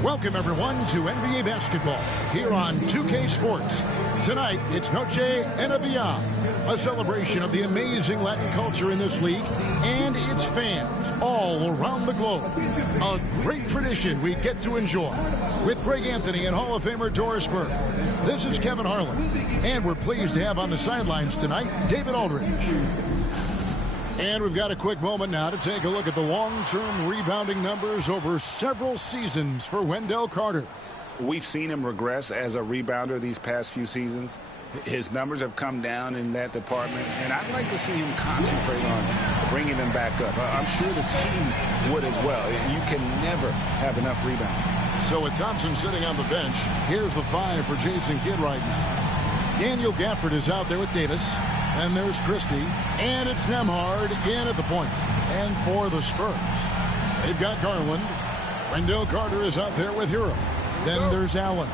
Welcome, everyone, to NBA basketball here on 2K Sports. Tonight, it's Noche Enabia, a celebration of the amazing Latin culture in this league and its fans all around the globe. A great tradition we get to enjoy with Greg Anthony and Hall of Famer Doris Burke. This is Kevin Harlan, and we're pleased to have on the sidelines tonight David Aldridge. And we've got a quick moment now to take a look at the long-term rebounding numbers over several seasons for Wendell Carter. We've seen him regress as a rebounder these past few seasons. His numbers have come down in that department, and I'd like to see him concentrate on bringing them back up. I'm sure the team would as well. You can never have enough rebounding. So with Thompson sitting on the bench, here's the five for Jason Kidd right now. Daniel Gafford is out there with Davis. And there's Christie, and it's Nembhard in at the point. And for the Spurs, they've got Garland. Wendell Carter is out there with Hero. Then there's Allen.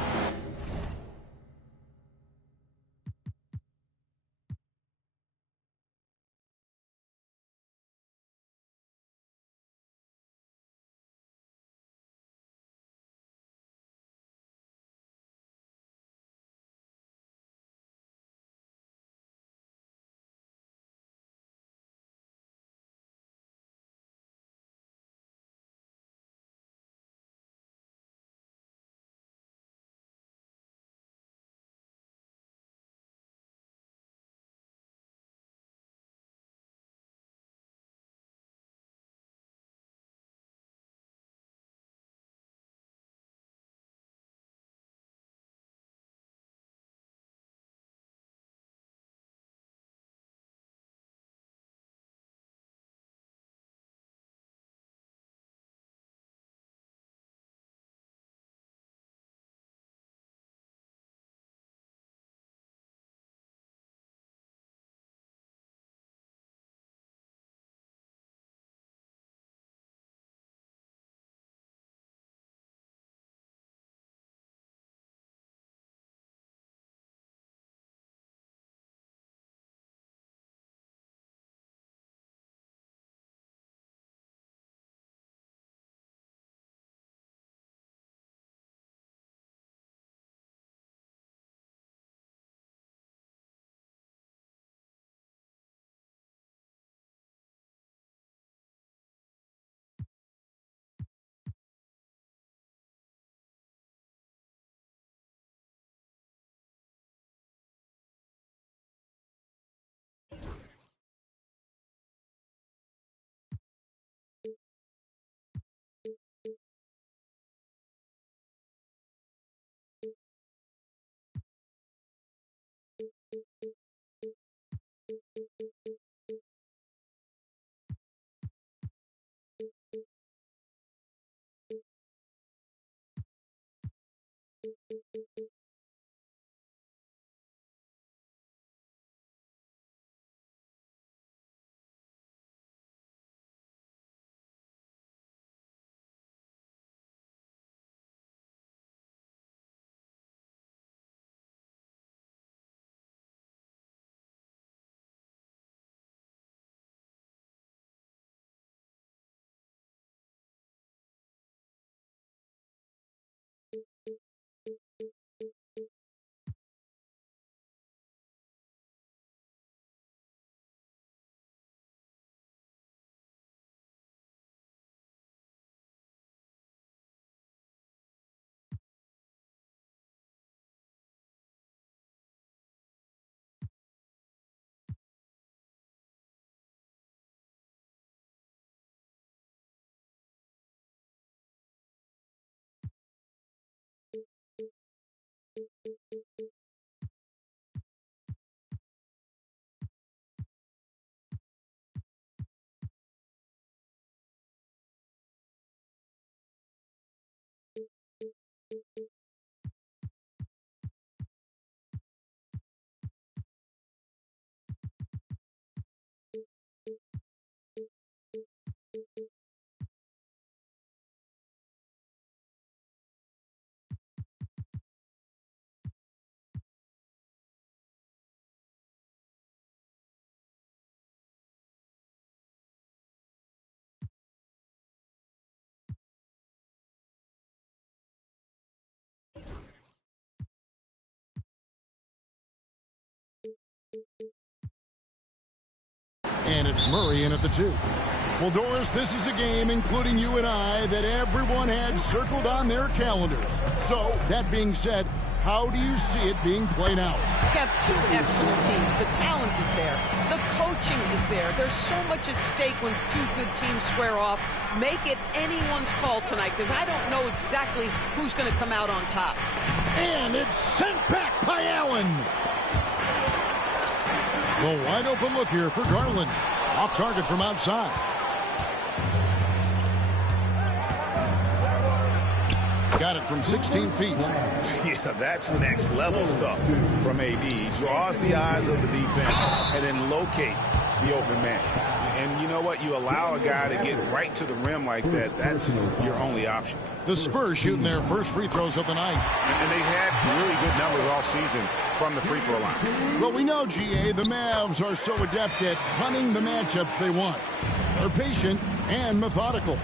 And it's Murray in at the 2. Well, Doris, this is a game, including you and I, that everyone had circled on their calendars. So, that being said, how do you see it being played out? We have two excellent teams. The talent is there. The coaching is there. There's so much at stake when two good teams square off. Make it anyone's call tonight, because I don't know exactly who's going to come out on top. And it's sent back by Allen. The wide open look here for Garland. Off target from outside. Got it from 16 feet. Yeah, that's next level stuff from AD. He draws the eyes of the defense and then locates the open man. And you know what? You allow a guy to get right to the rim like that. That's your only option. The Spurs shooting their first free throws of the night. And they've had really good numbers all season from the free throw line. Well, we know, GA, the Mavs are so adept at hunting the matchups they want. They're patient and methodical.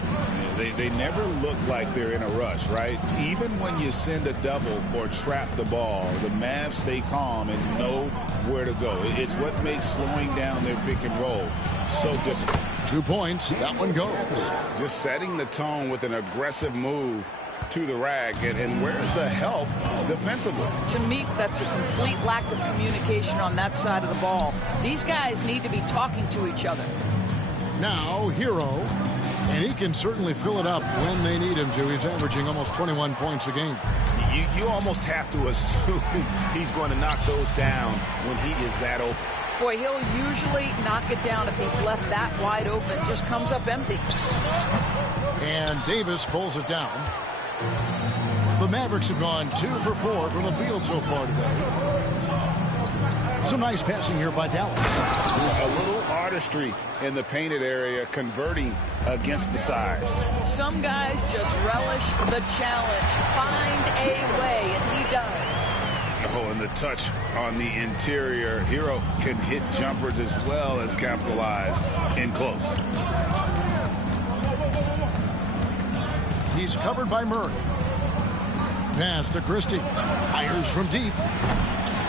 They never look like they're in a rush, right? Even when you send a double or trap the ball, the Mavs stay calm and know where to go. It's what makes slowing down their pick and roll so difficult. 2 points. That one goes. Just setting the tone with an aggressive move to the rack. And where's the help defensively? To me, that's a complete lack of communication on that side of the ball. These guys need to be talking to each other. Now, Hero, and he can certainly fill it up when they need him to. He's averaging almost 21 points a game. You almost have to assume he's going to knock those down when he is that open. Boy, he'll usually knock it down if he's left that wide open. Just comes up empty. And Davis pulls it down. The Mavericks have gone 2 for 4 from the field so far today. Some nice passing here by Dallas. A little artistry in the painted area, converting against the size. Some guys just relish the challenge. Find a way, and he does. Oh, and the touch on the interior. Hero can hit jumpers as well as capitalize in close. He's covered by Murray. Pass to Christie. Fires from deep.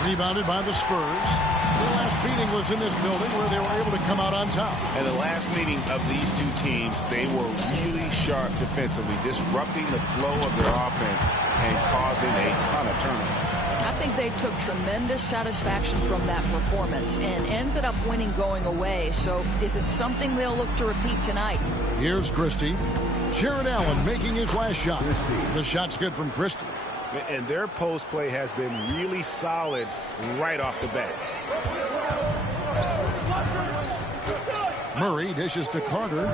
Rebounded by the Spurs. The last meeting was in this building where they were able to come out on top. And the last meeting of these two teams, they were really sharp defensively, disrupting the flow of their offense and causing a ton of turnovers. I think they took tremendous satisfaction from that performance and ended up winning going away. So is it something they'll look to repeat tonight? Here's Christie. Jared Allen making his last shot. The shot's good from Christie. And their post play has been really solid right off the bat. Murray dishes to Carter.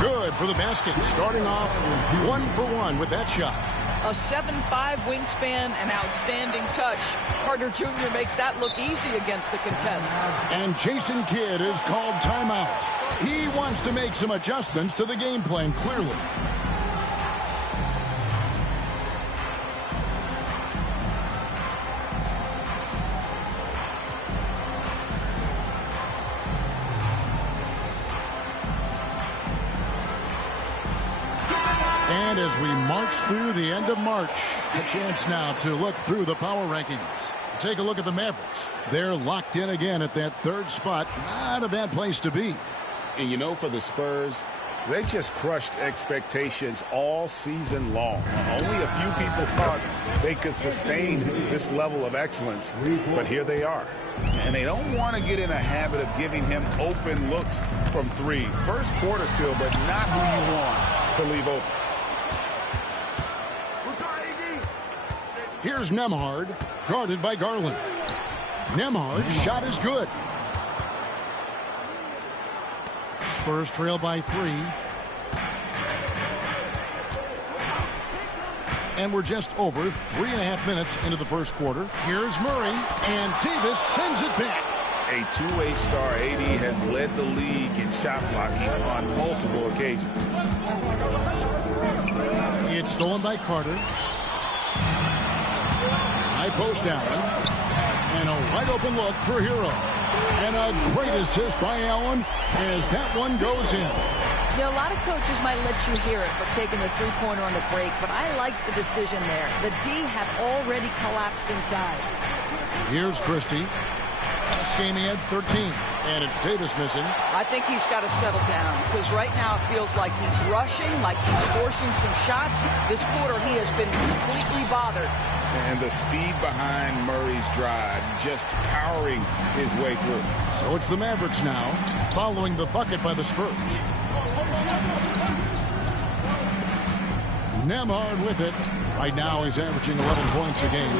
Good for the basket. Starting off 1 for 1 with that shot. A 7'5" wingspan, an outstanding touch. Carter Jr. makes that look easy against the contest. And Jason Kidd is called timeout. He wants to make some adjustments to the game plan, clearly. And as we march through the end of March, a chance now to look through the power rankings. Take a look at the Mavericks. They're locked in again at that 3rd spot. Not a bad place to be. And you know, for the Spurs, they just crushed expectations all season long. Only a few people thought they could sustain this level of excellence, but here they are. And they don't want to get in a habit of giving him open looks from 3. First quarter still, but not who you want to leave open. Here's Nembhard, guarded by Garland. Nembhard's shot is good. Spurs trail by 3. And we're just over 3.5 minutes into the first quarter. Here's Murray, and Davis sends it back. A two-way star, AD has led the league in shot blocking on multiple occasions. It's stolen by Carter. High post Allen. And a wide open look for Hero. And a great assist by Allen as that one goes in. You know, a lot of coaches might let you hear it for taking the three-pointer on the break, but I like the decision there. The D had already collapsed inside. Here's Christie. Last game he had 13, and it's Davis missing. I think he's got to settle down because right now it feels like he's rushing, like he's forcing some shots. This quarter he has been completely bothered. And the speed behind Murray's drive, just powering his way through. So it's the Mavericks now, following the bucket by the Spurs. Nembhard with it. Right now he's averaging 11 points a game.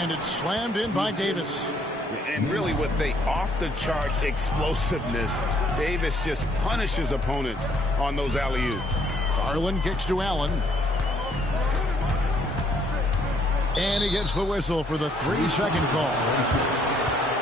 And it's slammed in by Davis. And really with the off-the-charts explosiveness, Davis just punishes opponents on those alley-oops. Garland kicks to Allen. And he gets the whistle for the 3-second call.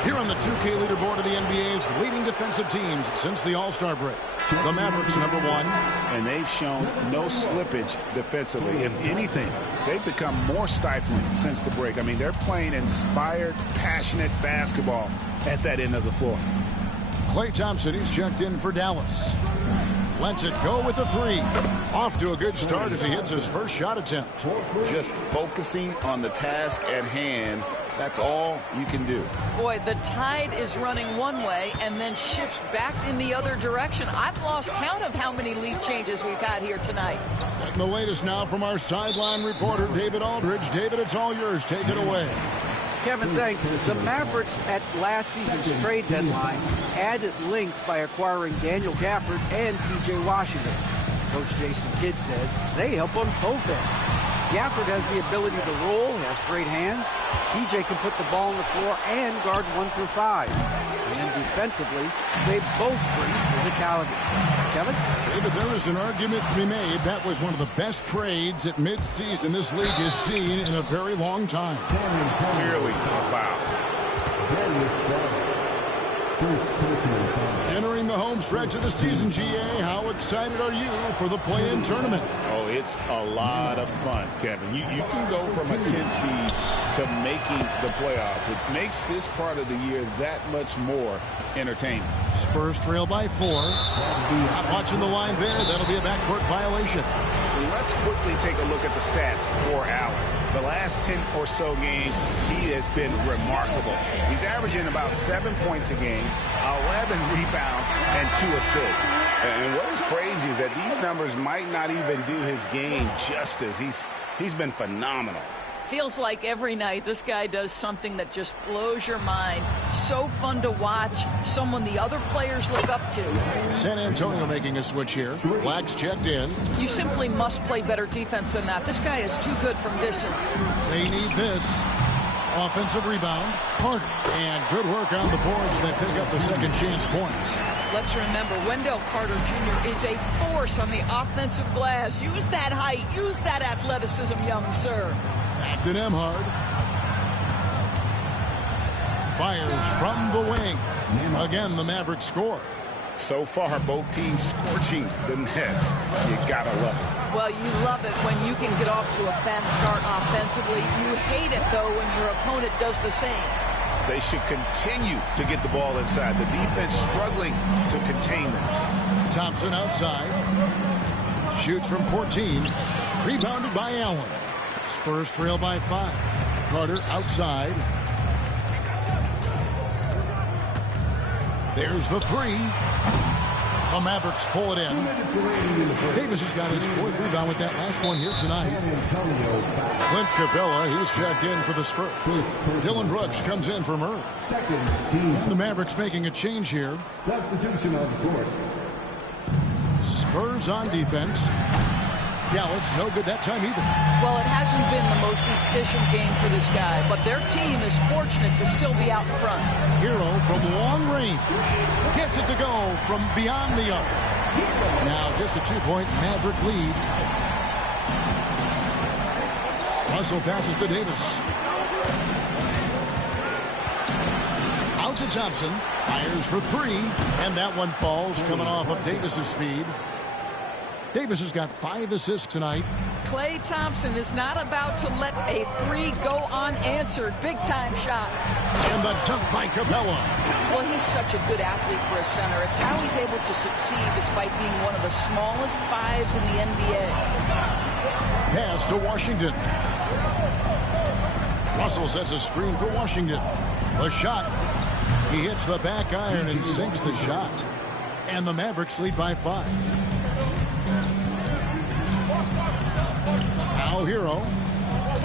Here on the 2K leaderboard of the NBA's leading defensive teams since the All-Star break. The Mavericks #1. And they've shown no slippage defensively. If anything, they've become more stifling since the break. I mean, they're playing inspired, passionate basketball at that end of the floor. Klay Thompson, he's checked in for Dallas. Lets it go with a 3. Off to a good start as he hits his first shot attempt. Just focusing on the task at hand. That's all you can do. Boy, the tide is running one way and then shifts back in the other direction. I've lost count of how many lead changes we've had here tonight. And the latest now from our sideline reporter, David Aldridge. David, it's all yours. Take it away. Kevin, thanks. The Mavericks at last season's trade deadline added length by acquiring Daniel Gafford and P.J. Washington. Coach Jason Kidd says they help on both ends. Gafford has the ability to roll, has great hands. P.J. can put the ball on the floor and guard 1 through 5. And then defensively, they both bring physicality. Kevin? David, there is an argument to be made. That was one of the best trades at midseason this league has seen in a very long time. Clearly a foul. Entering the home stretch of the season, GA, how excited are you for the play-in tournament? Oh, it's a lot of fun, Kevin. You can go from a 10th seed to making the playoffs. It makes this part of the year that much more entertaining. Spurs trail by 4. Not watching the line there. That'll be a backcourt violation. Let's quickly take a look at the stats for Allen. The last 10 or so games, he has been remarkable. He's averaging about 7 points a game, 11 rebounds, and 2 assists. And what is crazy is that these numbers might not even do his game justice. He's been phenomenal. Feels like every night this guy does something that just blows your mind. So fun to watch. Someone the other players look up to. San Antonio making a switch here. Black's checked in. You simply must play better defense than that. This guy is too good from distance. They need this. Offensive rebound. Carter. And good work on the boards. They pick up the second chance points. Let's remember, Wendell Carter Jr. is a force on the offensive glass. Use that height. Use that athleticism, young sir. Back to Nembhard. Fires from the wing. Again, the Mavericks score. So far, both teams scorching the nets. You gotta love it. Well, you love it when you can get off to a fast start offensively. You hate it, though, when your opponent does the same. They should continue to get the ball inside. The defense struggling to contain them. Thompson outside. Shoots from 14. Rebounded by Allen. Spurs trail by 5. Carter outside. There's the 3. The Mavericks pull it in. Davis has got his 4th rebound with that last one here tonight. Clint Capella, he's checked in for the Spurs. Dylan Brooks comes in for Murray. And the Mavericks making a change here. Substitution on the court. Spurs on defense. Dallas, no good that time either. Well, it hasn't been the most efficient game for this guy, but their team is fortunate to still be out in front. Hero from long range. Gets it to go from beyond the arc. Now just a 2-point Maverick lead. Russell passes to Davis. Out to Thompson. Fires for 3. And that one falls coming off of Davis's feed. Davis has got 5 assists tonight. Klay Thompson is not about to let a 3 go unanswered. Big time shot. And the dunk by Capella. Well, he's such a good athlete for a center. It's how he's able to succeed despite being one of the smallest fives in the NBA. Pass to Washington. Russell sets a screen for Washington. The shot. He hits the back iron and sinks the shot. And the Mavericks lead by 5. Now Hero.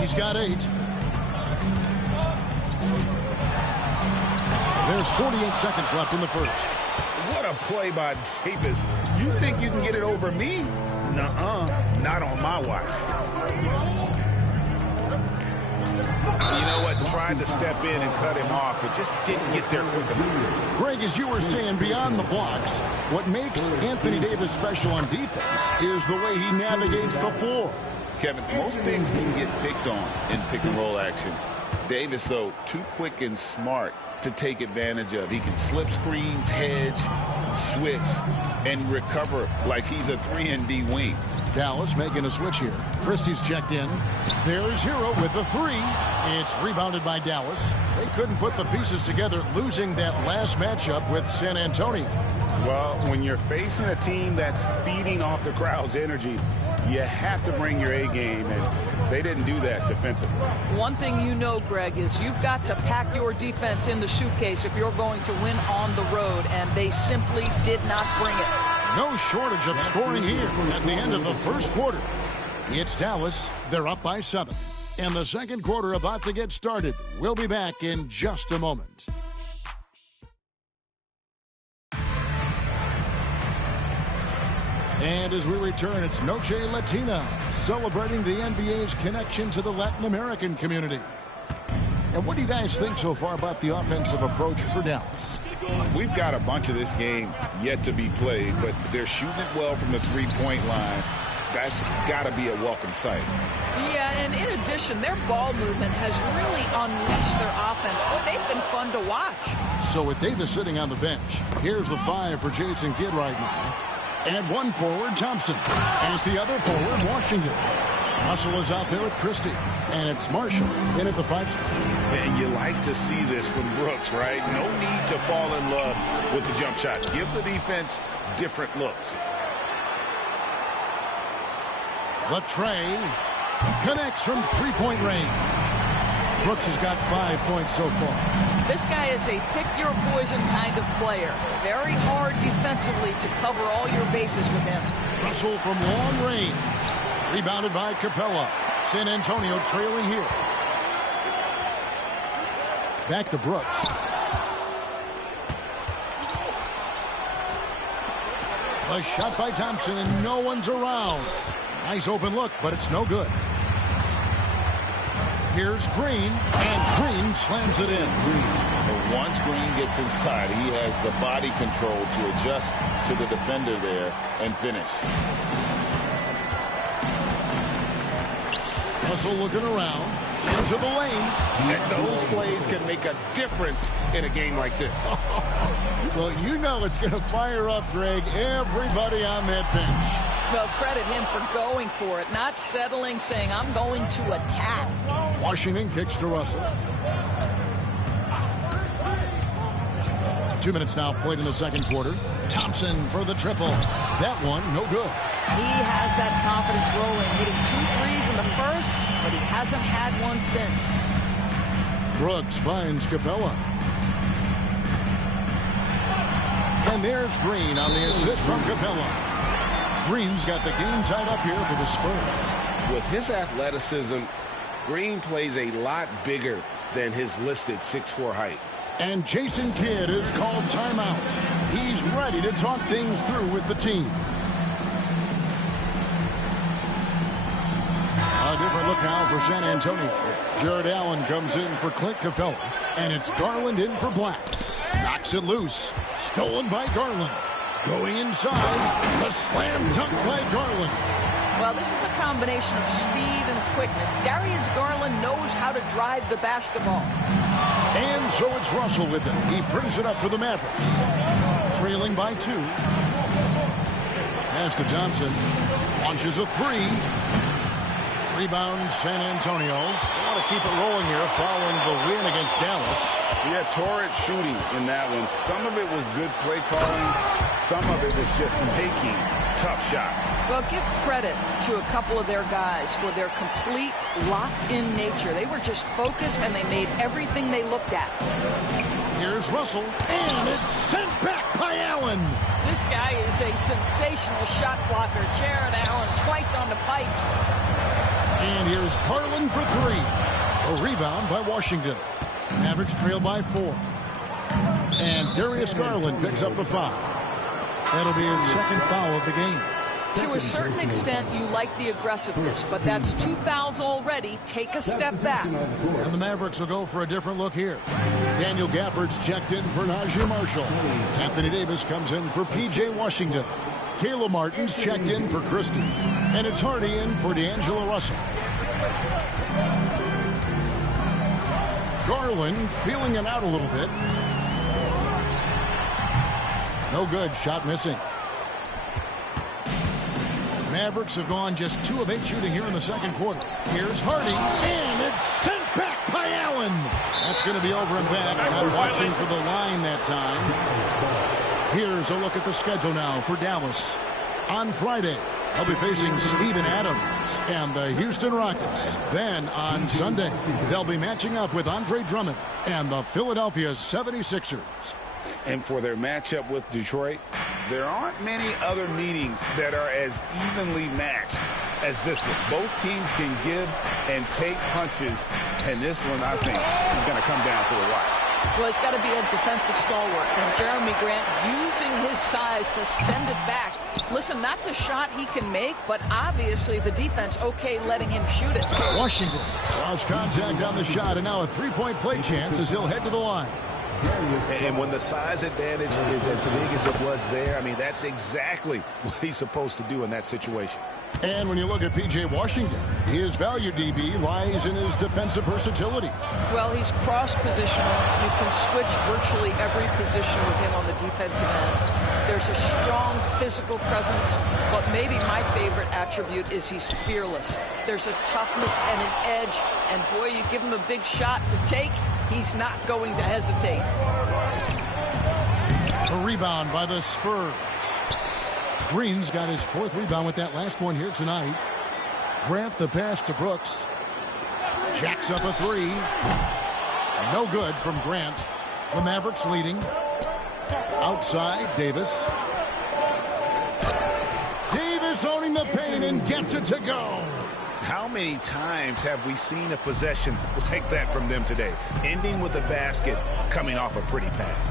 He's got 8. There's 48 seconds left in the first. What a play by Davis. You think you can get it over me? Nuh-uh. Not on my watch. You know what? Tried to step in and cut him off, but just didn't get there quick enough. Greg, as you were saying, beyond the blocks, what makes Anthony Davis special on defense is the way he navigates the floor. Kevin, most bigs can get picked on in pick-and-roll action. Davis, though, too quick and smart to take advantage of. He can slip screens, hedge, switch, and recover like he's a 3-and-D wing. Dallas making a switch here. Christie's checked in. There's Hero with the 3. It's rebounded by Dallas. They couldn't put the pieces together, losing that last matchup with San Antonio. Well, when you're facing a team that's feeding off the crowd's energy, you have to bring your A game, and they didn't do that defensively. One thing you know, Greg, is you've got to pack your defense in the suitcase if you're going to win on the road, and they simply did not bring it. No shortage of scoring here at the end of the first quarter. It's Dallas. They're up by 7. And the second quarter about to get started. We'll be back in just a moment. And as we return, it's Noche Latina, celebrating the NBA's connection to the Latin American community. And what do you guys think so far about the offensive approach for Dallas? We've got a bunch of this game yet to be played, but they're shooting it well from the three-point line. That's got to be a welcome sight. Yeah, and in addition, their ball movement has really unleashed their offense. Boy, they've been fun to watch. So with Davis sitting on the bench, here's the 5 for Jason Kidd right now. And one forward, Thompson. And the other forward, Washington. Russell is out there with Christie. And it's Marshall in at the 5 spot. And you like to see this from Brooks, right? No need to fall in love with the jump shot. Give the defense different looks. Latrey connects from 3-point range. Brooks has got 5 points so far. This guy is a pick-your-poison kind of player. Very hard defensively to cover all your bases with him. Russell from long range. Rebounded by Capella. San Antonio trailing here. Back to Brooks. A shot by Thompson, and no one's around. Nice open look, but it's no good. Here's Green, and Green slams it in. But once Green gets inside, he has the body control to adjust to the defender there and finish. Russell looking around into the lane. And those plays can make a difference in a game like this. Well, you know it's going to fire up, Greg, everybody on that bench. Well, credit him for going for it, not settling, saying, I'm going to attack. Washington kicks to Russell. 2 minutes now played in the second quarter. Thompson for the triple. That one, no good. He has that confidence rolling, hitting 2 threes in the first, but he hasn't had one since. Brooks finds Capella. And there's Green on the assist from Capella. Green's got the game tied up here for the Spurs. With his athleticism, Green plays a lot bigger than his listed 6'4" height. And Jason Kidd is called timeout. He's ready to talk things through with the team. A different look now for San Antonio. Jared Allen comes in for Clint Capella. And it's Garland in for Black. Knocks it loose. Stolen by Garland. Going inside. The slam dunk by Garland. Well, this is a combination of speed and quickness. Darius Garland knows how to drive the basketball. And so it's Russell with it. He brings it up for the Mavericks. Trailing by 2. Pass to Thompson. Launches a 3. Rebound San Antonio. want to keep it rolling here following the win against Dallas. Yeah, torrid shooting in that one. Some of it was good play calling. Some of it was just making tough shots. Well, give credit to a couple of their guys for their complete locked-in nature. They were just focused, and they made everything they looked at. Here's Russell, and it's sent back by Allen. This guy is a sensational shot blocker. Jared Allen twice on the pipes. And here's Garland for three. A rebound by Washington. Mavericks trail by 4. And Darius Garland picks up the foul. That'll be his second foul of the game. To a certain extent, you like the aggressiveness, but that's 2 fouls already. Take a step back. And the Mavericks will go for a different look here. Daniel Gafford's checked in for Najee Marshall. Anthony Davis comes in for P.J. Washington. Kayla Martin's checked in for Christie. And it's Hardy in for D'Angelo Russell. Garland feeling it out a little bit. No good. Shot missing. Mavericks have gone just 2 of 8 shooting here in the second quarter. Here's Hardy, and it's sent back by Allen. That's going to be over and back. Not watching for the line that time. Here's a look at the schedule now for Dallas. On Friday, they'll be facing Steven Adams and the Houston Rockets. Then on Sunday, they'll be matching up with Andre Drummond and the Philadelphia 76ers. And for their matchup with Detroit, there aren't many other meetings that are as evenly matched as this one. Both teams can give and take punches, and this one, I think, is going to come down to the wire. Well, it's got to be a defensive stalwart, and Jeremy Grant using his size to send it back. Listen, that's a shot he can make, but obviously the defense okay letting him shoot it. Washington draws contact on the shot, and now a three-point play chance as he'll head to the line. And when the size advantage is as big as it was there, I mean, that's exactly what he's supposed to do in that situation. And when you look at P.J. Washington, his value, DB, lies in his defensive versatility. Well, he's cross-positional. You can switch virtually every position with him on the defensive end. There's a strong physical presence, but maybe my favorite attribute is he's fearless. There's a toughness and an edge, and boy, you give him a big shot to take, he's not going to hesitate. A rebound by the Spurs. Green's got his 4th rebound with that last one here tonight. Grant the pass to Brooks. Jacks up a 3. No good from Grant. The Mavericks leading. Outside, Davis. Davis owning the paint and gets it to go. How many times have we seen a possession like that from them today? Ending with a basket, coming off a pretty pass.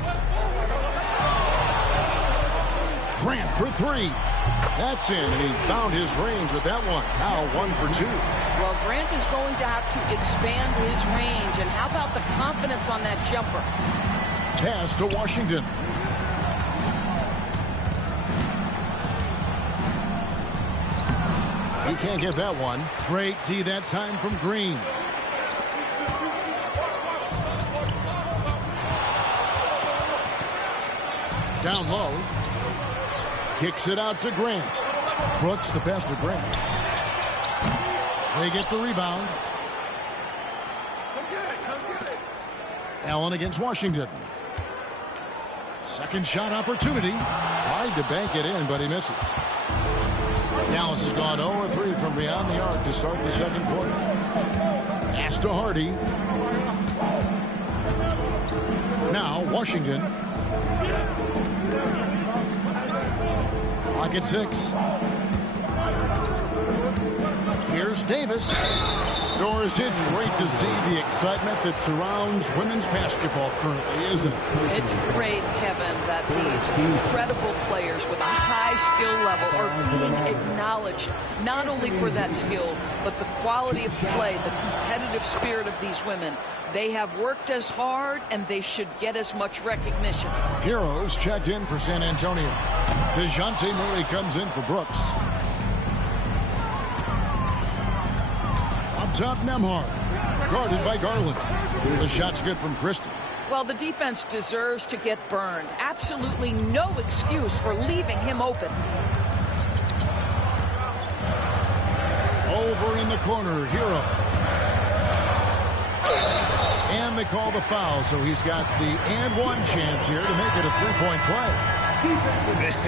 Grant for 3. That's in, and he found his range with that one. Now 1 for 2. Well, Grant is going to have to expand his range. And how about the confidence on that jumper? Pass to Washington. He can't get that one. Great D that time from Green. Down low. Kicks it out to Grant. Brooks the pass to Grant. They get the rebound. Allen against Washington. Second shot opportunity. Tried to bank it in, but he misses. Dallas has gone 0-3 from beyond the arc to start the second quarter. Pass to Hardy. Now Washington. Clock at 6. Here's Davis. Doris, it's great to see the excitement that surrounds women's basketball currently, isn't it? It's great, Kevin, that these incredible players with a high skill level are being acknowledged, not only for that skill, but the quality of play, the competitive spirit of these women. They have worked as hard, and they should get as much recognition. Heroes checked in for San Antonio. DeJounte Murray comes in for Brooks. Up top, Nembhard. Guarded by Garland. The shot's good from Christie. Well, the defense deserves to get burned. Absolutely no excuse for leaving him open. Over in the corner, Hero. And they call the foul, so he's got the and one chance here to make it a three-point play.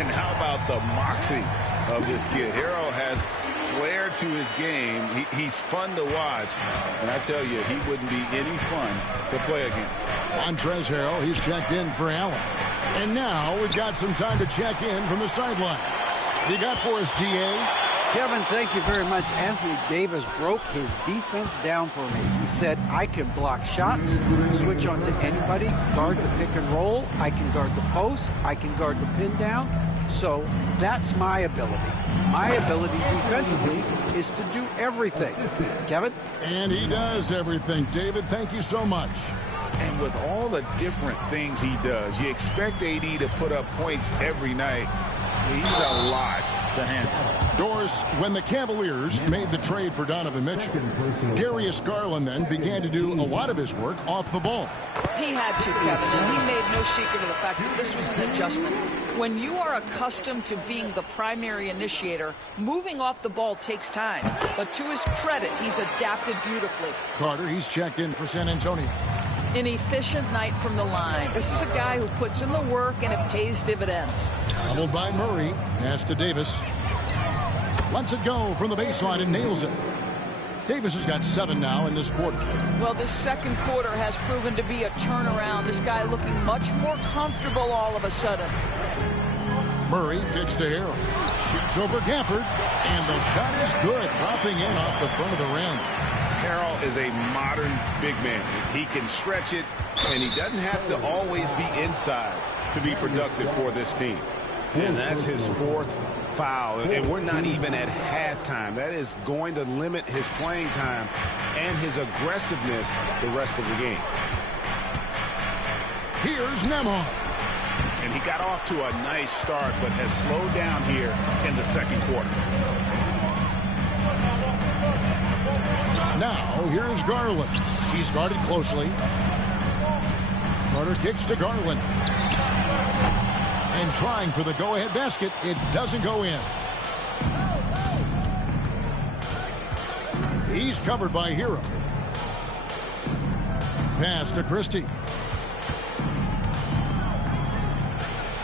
And how about the moxie of this kid? Harrell has flair to his game. He's fun to watch. And I tell you, he wouldn't be any fun to play against. Montrezl Harrell, he's checked in for Allen. And now we've got some time to check in from the sideline. You got for us, GA? Kevin, thank you very much. Anthony Davis broke his defense down for me. He said, I can block shots, switch onto anybody, guard the pick and roll, I can guard the post, I can guard the pin down. So that's my ability. My ability defensively is to do everything. Kevin? And he does everything. David, thank you so much. And with all the different things he does, you expect AD to put up points every night. He's a lot to handle. Doris, when the Cavaliers made the trade for Donovan Mitchell, Darius Garland then began to do a lot of his work off the ball. He had to, Kevin, and he made no secret of the fact that this was an adjustment. When you are accustomed to being the primary initiator, moving off the ball takes time. But to his credit, he's adapted beautifully. Carter, he's checked in for San Antonio. An efficient night from the line. This is a guy who puts in the work and it pays dividends. Fouled by Murray. Pass to Davis. Lets it go from the baseline and nails it. Davis has got 7 now in this quarter. Well, this second quarter has proven to be a turnaround. This guy looking much more comfortable all of a sudden. Murray kicks to Harrell. Shoots over Gafford. And the shot is good. Dropping in off the front of the rim. Harrell is a modern big man. He can stretch it, and he doesn't have to always be inside to be productive for this team. And that's his 4th foul, and we're not even at halftime. That is going to limit his playing time and his aggressiveness the rest of the game. Here's Nembhard. And he got off to a nice start, but has slowed down here in the second quarter. Now, here's Garland. He's guarded closely. Carter kicks to Garland. And trying for the go-ahead basket. It doesn't go in. He's covered by Hero. Pass to Christie.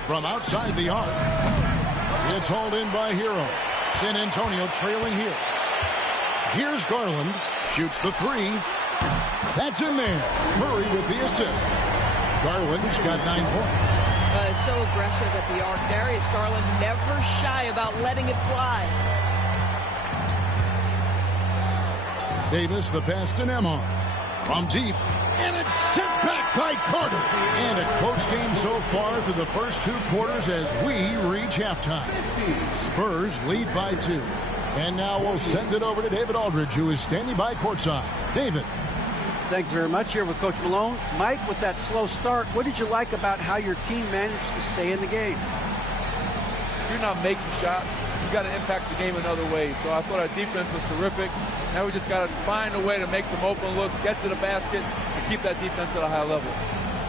From outside the arc. It's hauled in by Hero. San Antonio trailing here. Here's Garland. Shoots the 3. That's in there. Murray with the assist. Garland's got 9 points. So aggressive at the arc. Darius Garland never shy about letting it fly. Davis, the pass to Nembhard. From deep. And it's sent back by Carter. And a close game so far through the first 2 quarters as we reach halftime. Spurs lead by 2. And now we'll send it over to David Aldridge, who is standing by courtside. David. Thanks very much. Here with Coach Malone. Mike, with that slow start, what did you like about how your team managed to stay in the game? If you're not making shots, you got to impact the game in other ways. So I thought our defense was terrific. Now we just got to find a way to make some open looks, get to the basket, and keep that defense at a high level.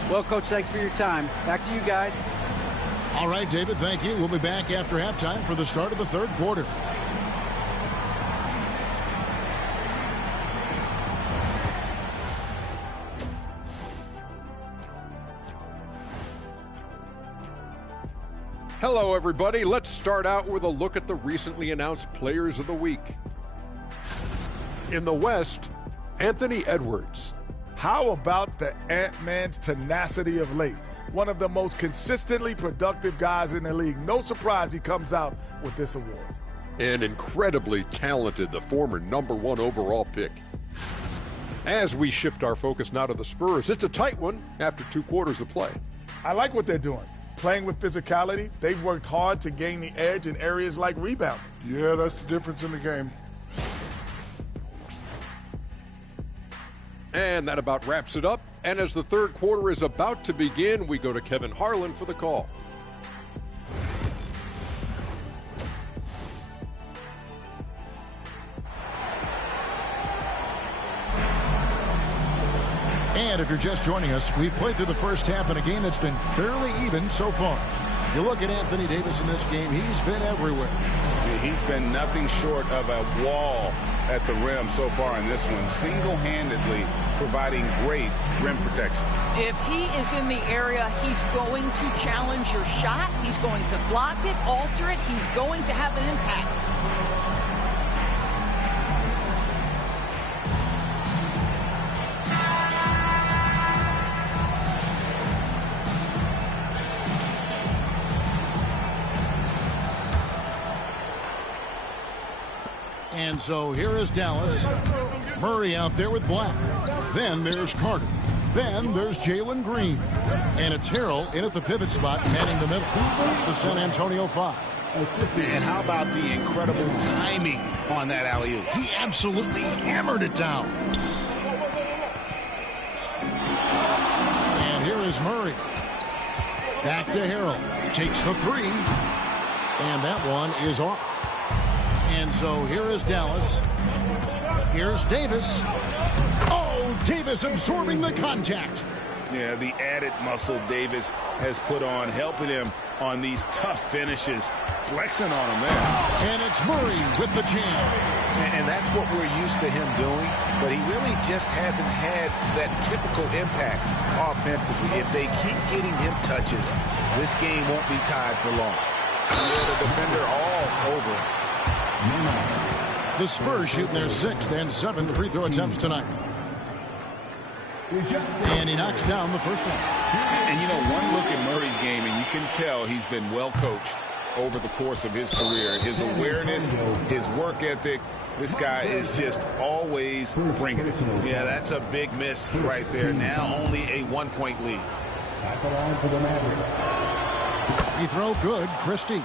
Well, Coach, thanks for your time. Back to you guys. All right, David, thank you. We'll be back after halftime for the start of the 3rd quarter. Hello, everybody. Let's start out with a look at the recently announced Players of the Week. In the West, Anthony Edwards. How about the Ant-Man's tenacity of late? One of the most consistently productive guys in the league. No surprise he comes out with this award. And incredibly talented, the former #1 overall pick. As we shift our focus now to the Spurs, it's a tight one after 2 quarters of play. I like what they're doing. Playing with physicality, they've worked hard to gain the edge in areas like rebounding. Yeah, that's the difference in the game. And that about wraps it up. And as the 3rd quarter is about to begin, we go to Kevin Harlan for the call. And if you're just joining us, we've played through the first half in a game that's been fairly even so far. You look at Anthony Davis in this game, he's been everywhere. He's been nothing short of a wall at the rim so far in this one, single-handedly providing great rim protection. If he is in the area, he's going to challenge your shot. He's going to block it, alter it. He's going to have an impact. And so here is Dallas. Murray out there with Black. Then there's Carter. Then there's Jalen Green. And it's Harrell in at the pivot spot, manning the middle. It's the San Antonio 5. And how about the incredible timing on that alley-oop? He absolutely hammered it down. And here is Murray. Back to Harrell. Takes the three. And that one is off. And so here is Dallas. Here's Davis. Oh, Davis absorbing the contact. Yeah, the added muscle Davis has put on, helping him on these tough finishes, flexing on him there. And it's Murray with the jam. And that's what we're used to him doing, but he really just hasn't had that typical impact offensively. If they keep getting him touches, this game won't be tied for long. Yeah, the defender all over. The Spurs shooting their 6th and 7th free throw attempts tonight. And he knocks down the first one. And, you know, one look at Murray's game, and you can tell he's been well coached over the course of his career. His awareness, his work ethic, this guy is just always bringing it. Yeah, that's a big miss right there. Now only a 1-point lead. He throw good, Christie.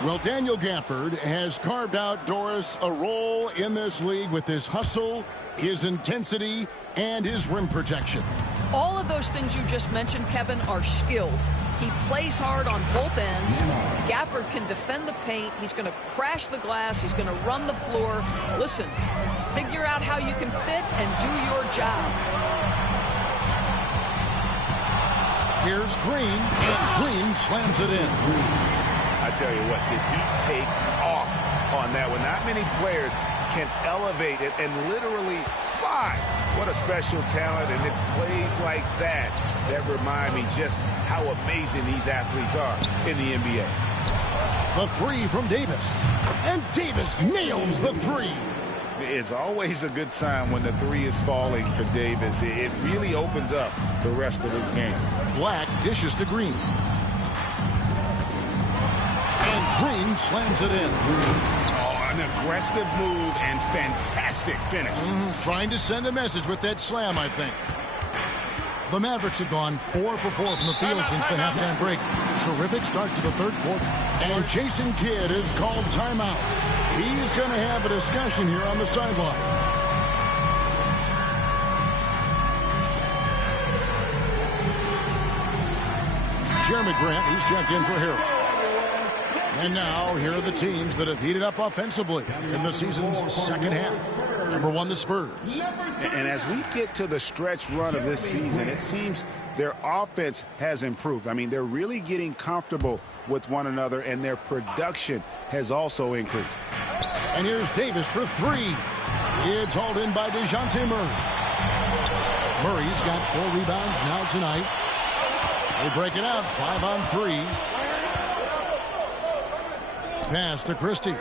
Well, Daniel Gafford has carved out Doris a role in this league with his hustle, his intensity, and his rim protection. All of those things you just mentioned, Kevin, are skills. He plays hard on both ends. Gafford can defend the paint. He's going to crash the glass. He's going to run the floor. Listen, figure out how you can fit and do your job. Here's Green, and Green slams it in. I tell you what, did he take off on that one? Not many players can elevate it and literally fly. What a special talent, and it's plays like that that remind me just how amazing these athletes are in the NBA. The three from Davis, and Davis nails the three. It's always a good sign when the three is falling for Davis. It really opens up the rest of his game. Black dishes to Green. And Green slams it in. Oh, an aggressive move and fantastic finish. Trying to send a message with that slam, I think. The Mavericks have gone 4 for 4 from the field since the halftime break. Terrific start to the third quarter. And Jason Kidd is called timeout. He's going to have a discussion here on the sideline. Jeremy Grant, he's checked in for Harrell. And now, here are the teams that have heated up offensively in the season's second half. Number 1, the Spurs. And as we get to the stretch run of this season, it seems their offense has improved. I mean, they're really getting comfortable with one another, and their production has also increased. And here's Davis for 3. It's hauled in by DeJounte Murray. Murray's got 4 rebounds now tonight. They break it out, 5 on 3. Pass to Christie.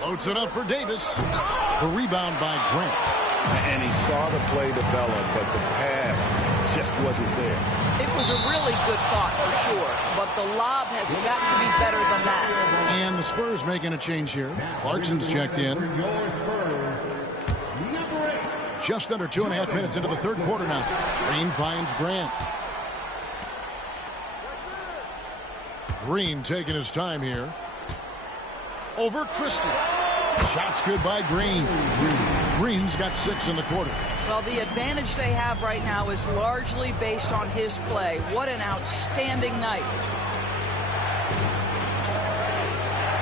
Floats it up for Davis. The rebound by Grant. And he saw the play develop, but the pass just wasn't there. It was a really good thought for sure, but the lob has got to be better than that. And the Spurs making a change here. Clarkson's checked in. Just under 2.5 minutes into the third quarter now. Green finds Grant. Green taking his time here. Over Christie. Shots good by Green. Green's got 6 in the quarter. Well, the advantage they have right now is largely based on his play. What an outstanding night.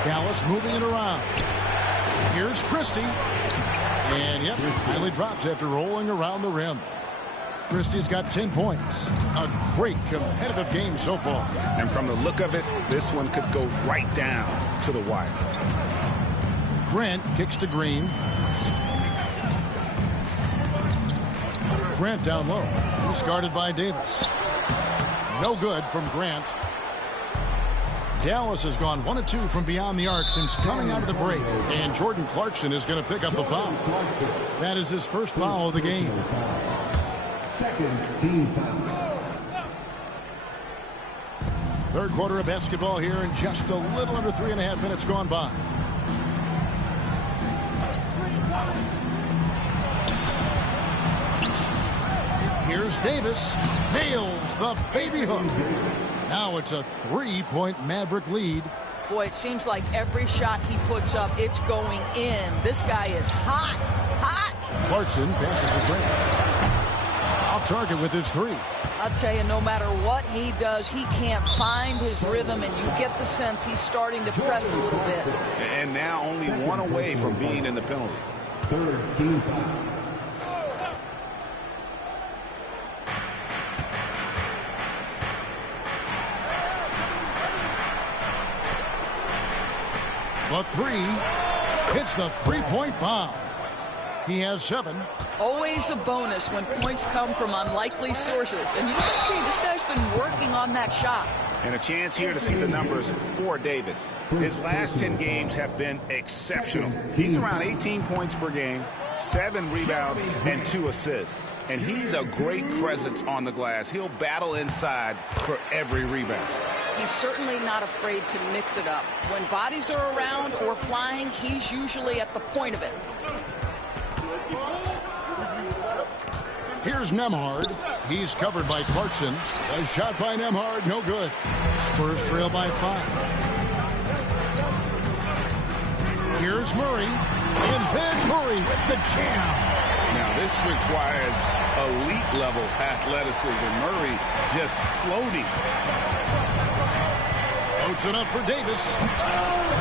Dallas moving it around. Here's Christie. And yep, finally drops after rolling around the rim. Christie's got 10 points. A great competitive game so far. And from the look of it, this one could go right down to the wire. Grant kicks to Green. Grant down low. He's guarded by Davis. No good from Grant. Dallas has gone 1 of 2 from beyond the arc since coming out of the break. And Jordan Clarkson is going to pick up the foul. That is his first foul of the game. Second team foul. Third quarter of basketball here, and just a little under 3.5 minutes gone by. Here's Davis. Nails the baby hook. Now it's a 3-point Maverick lead. Boy, it seems like every shot he puts up, it's going in. This guy is hot. Hot. Clarkson passes to Grant. Off target with his 3. I'll tell you, no matter what he does, he can't find his rhythm, and you get the sense he's starting to press a little bit. And now only 1 away from being in the penalty. Third team foul. The 3 hits the 3-point bomb. He has 7. Always a bonus when points come from unlikely sources. And you can see this guy's been working on that shot. And a chance here to see the numbers for Davis. His last 10 games have been exceptional. He's around 18 points per game, 7 rebounds, and 2 assists. And he's a great presence on the glass. He'll battle inside for every rebound. He's certainly not afraid to mix it up. When bodies are around or flying, he's usually at the point of it. Here's Nembhard. He's covered by Clarkson. A shot by Nembhard, no good. Spurs trail by 5. Here's Murray. And then Murray with the jam. Now this requires elite-level athleticism. Murray just floating. Puts it up for Davis.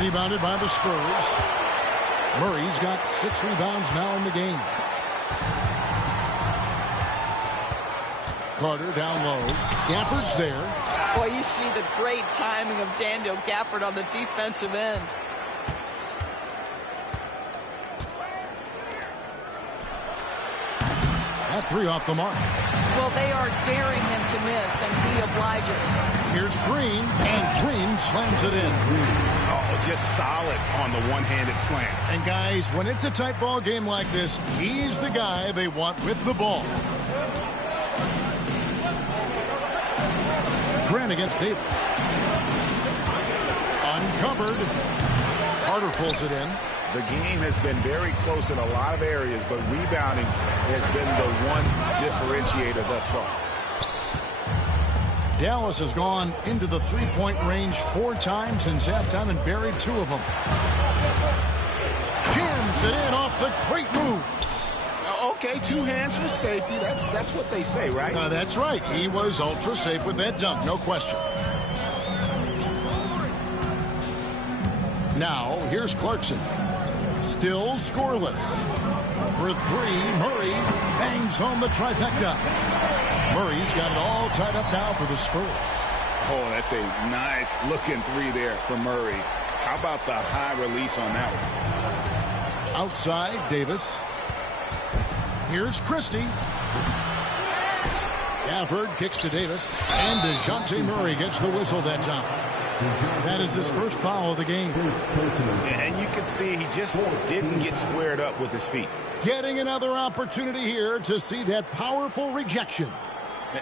Rebounded by the Spurs. Murray's got 6 rebounds now in the game. Carter down low. Gafford's there. Boy, you see the great timing of Daniel Gafford on the defensive end. That 3 off the mark. Well, they are daring him to miss, and he obliges. Here's Green, and Green slams it in. Oh, just solid on the one-handed slam. And guys, when it's a tight ball game like this, he's the guy they want with the ball. Grant against Davis. Uncovered. Carter pulls it in. The game has been very close in a lot of areas, but rebounding has been the one differentiator thus far. Dallas has gone into the 3-point range 4 times since halftime and buried 2 of them. Jams it in off the great move. Okay, 2 hands for safety. That's what they say, right? That's right. He was ultra safe with that dunk, no question. Now, here's Clarkson. Still scoreless. For 3, Murray bangs home the trifecta. Murray's got it all tied up now for the Spurs. Oh, that's a nice looking 3 there for Murray. How about the high release on that one? Outside, Davis. Here's Christie. Gafford kicks to Davis. And DeJounte Murray gets the whistle that time. That is his first foul of the game. And you can see he just didn't get squared up with his feet. Getting another opportunity here to see that powerful rejection.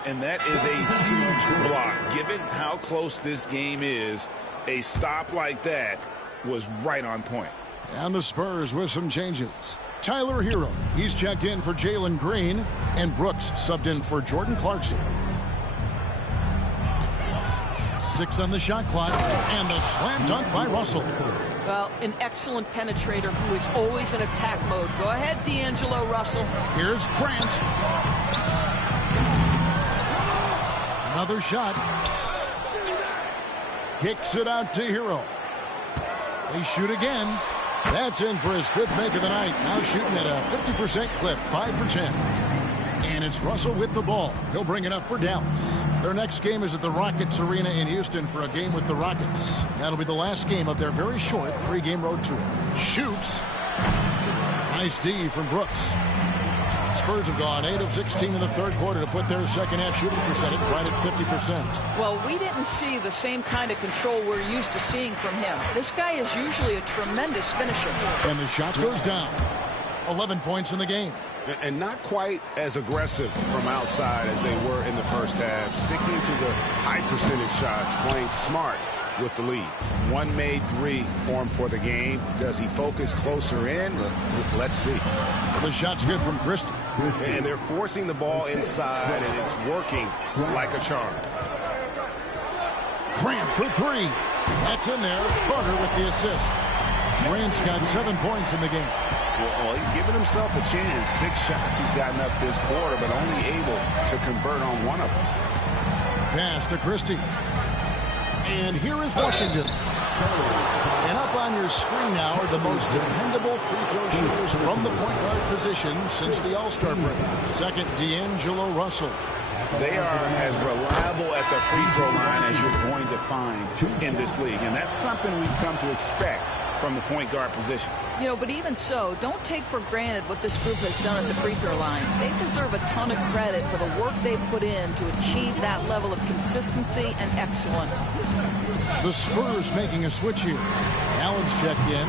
And that is a huge block. Given how close this game is, a stop like that was right on point. And the Spurs with some changes. Tyler Hero, he's checked in for Jalen Green, and Brooks subbed in for Jordan Clarkson. 6 on the shot clock, and the slam dunk by Russell. Well, an excellent penetrator who is always in attack mode. Go ahead, D'Angelo Russell. Here's Grant. Another shot. Kicks it out to Hero. They shoot again. That's in for his 5th make of the night. Now shooting at a 50% clip, 5 for 10. And it's Russell with the ball. He'll bring it up for Dallas. Their next game is at the Rockets Arena in Houston for a game with the Rockets. That'll be the last game of their very short 3-game road tour. Shoots. Nice D from Brooks. Spurs have gone 8 of 16 in the third quarter to put their second half shooting percentage right at 50%. Well, we didn't see the same kind of control we're used to seeing from him. This guy is usually a tremendous finisher. And the shot goes down. 11 points in the game. And not quite as aggressive from outside as they were in the first half. Sticking to the high percentage shots, playing smart with the lead. One made 3 for him for the game. Does he focus closer in? Let's see. The shot's good from Christie. And they're forcing the ball inside, and it's working like a charm. Grant for 3. That's in there. Carter with the assist. Grant's got 7 points in the game. Well, he's given himself a chance. 6 shots he's gotten up this quarter, but only able to convert on one of them. Pass to Christie. And here is Washington. And up on your screen now are the most dependable free throw shooters from the point guard position since the All-Star break. Second, D'Angelo Russell. They are as reliable at the free throw line as you're going to find in this league. And that's something we've come to expect from the point guard position. You know, but even so, don't take for granted what this group has done at the free throw line. They deserve a ton of credit for the work they've put in to achieve that level of consistency and excellence. The Spurs making a switch here. Allen's checked in.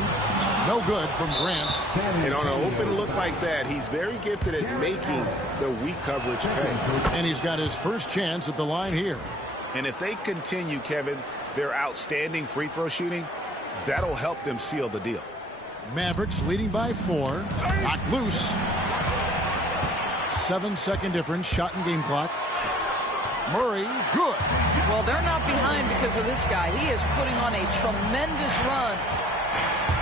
No good from Grant. And on an open look like that, he's very gifted at making the weak coverage pay. And he's got his first chance at the line here. And if they continue, Kevin, their outstanding free throw shooting, that'll help them seal the deal. Mavericks leading by 4. Knocked loose. 7-second difference. Shot and game clock. Murray, good. Well, they're not behind because of this guy. He is putting on a tremendous run.